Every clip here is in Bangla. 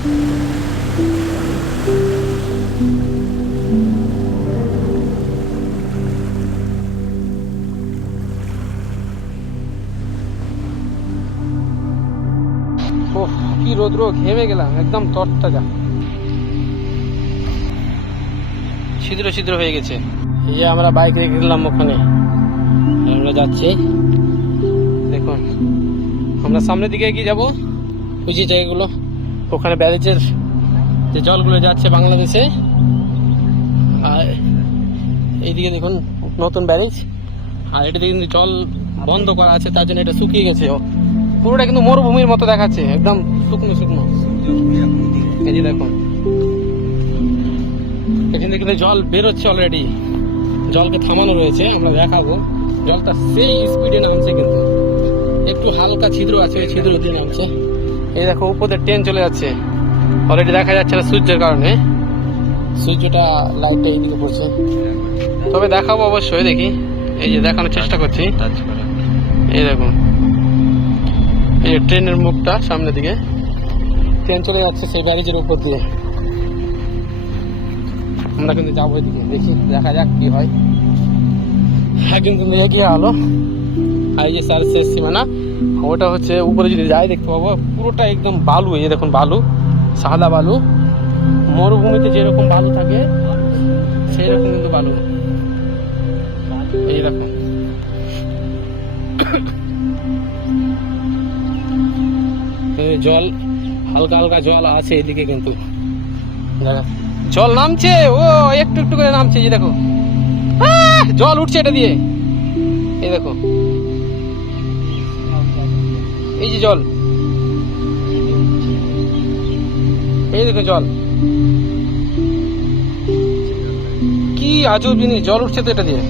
কি রোদ্র, ঘেমে গেলাম একদম তরতাজা, ছিদ্র ছিদ্র হয়ে গেছে। এই যে আমরা বাইক রেখে দিলাম ওখানে, আমরা যাচ্ছি। দেখুন আমরা সামনের দিকে এগিয়ে যাবো, ওই যে জায়গাগুলো, ওখানে ব্যারেজের যে জলগুলো যাচ্ছে বাংলাদেশে। আর এইদিকে দেখুন নতুন ব্যারেজ, আর এটাতে কিন্তু জল বন্ধ করা আছে, তার জন্য এটা শুকিয়ে গেছে। পুরোটা কিন্তু মরুভূমির মতো দেখাচ্ছে, একদম শুকনো শুকনো। এই যে দেখুন এখানে কিন্তু জল বেরোচ্ছে অলরেডি, জলকে থামানো রয়েছে, আমরা দেখাবো। জলটা সেই স্পিডে নামছে, কিন্তু একটু হালকা ছিদ্র আছে, ওই ছিদ্র দিয়ে নামছে। এই দেখো উপরে ট্রেন চলে যাচ্ছে, অলরেডি দেখা যাচ্ছে না সূর্যের কারণে, সূর্যটা লাইটটা এইদিকে পড়ছে। তবে দেখাবো অবশ্যই, দেখি এই যে দেখানোর চেষ্টা করছি। এই দেখুন এই ট্রেনের মুখটা সামনের দিকে, ট্রেন চলে যাচ্ছে সেই ব্যারেজের উপর দিয়ে। আমরা কিন্তু যাবো এদিকে, দেখি দেখা যাক কি হয়। হ্যাঁ কিন্তু এগিয়ে আলো, আর এই যে স্যার শেষ সীমানা, ওটা হচ্ছে উপরে যদি যাই দেখতে পাবো পুরোটা একদম বালু। এই দেখুন বালু, সাদা বালু, মরুভূমিতে যেরকম বালু থাকে সেই রকম কিন্তু বালু। এই দেখুন জল, হালকা হালকা জল আছে এদিকে, কিন্তু জল নামছে, ও একটু একটু করে নামছে। যে দেখো জল উঠছে এটা দিয়ে, এই দেখো এই যে জল, এই দেখো জল, কি আজব জিনিস, জল উঠছে তো এটা দিয়ে।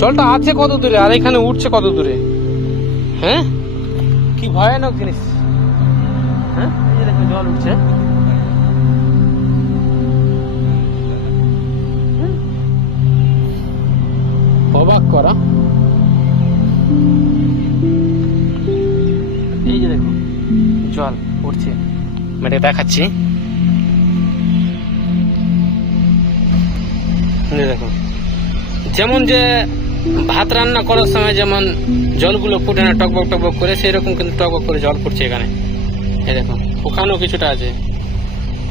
জলটা আছে কত দূরে, আর এখানে উঠছে কত দূরে। হ্যাঁ কি ভয়ানক জিনিস। হ্যাঁ এই যে দেখো জল উঠছে, অবাক করা। এই যে দেখো জল উঠছে, মানে দেখাচ্ছি। দেখো যেমন যে ভাত রান্না করার সময় যেমন জলগুলো ফুটে না টকবক টকবক করে, সেই রকম কিন্তু টকবক করে জল ফুটছে এখানে। এই দেখো ওখানেও কিছুটা আছে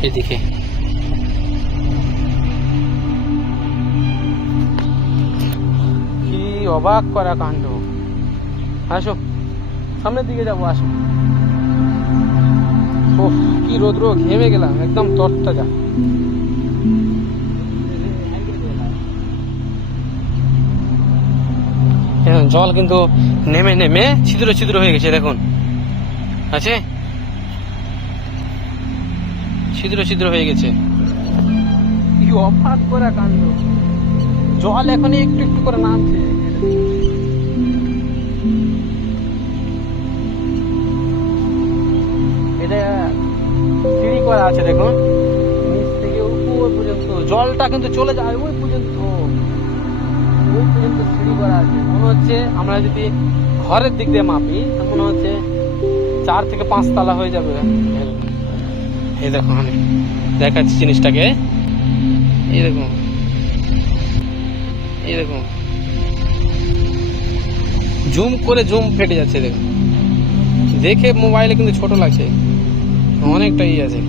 এদিকে। কি অবাক করা কাণ্ড। আসো সামনের দিকে যাবো, আসো। ওহ কি রোদ্র, ঘেমে গেলাম একদম তরতাজা। জল কিন্তু নেমে নেমে ছিদ্র ছিদ্র হয়ে গেছে, দেখুন আছে ছিদ্র ছিদ্র হয়ে গেছে। কি অবাক করা কাণ্ড, জল এখন একটু একটু করে নামছে। এটা সিঁড়ি করা আছে, দেখুন নিচ থেকে উপর পর্যন্ত জলটা কিন্তু চলে যায় ওই পর্যন্ত, ওই পর্যন্ত সিঁড়ি করা আছে। মনে হচ্ছে আমরা যদি ঘরের দিক দিয়ে মাপি মনে হচ্ছে 4 থেকে 5 তলা হয়ে যাবে। এই দেখো আমি দেখাচ্ছি জিনিসটাকে, এই দেখুন এই দেখুন জুম করে জুম ফেটে যাচ্ছে। দেখুন দেখে মোবাইলে কিন্তু ছোট লাগছে, অনেকটাই আছে।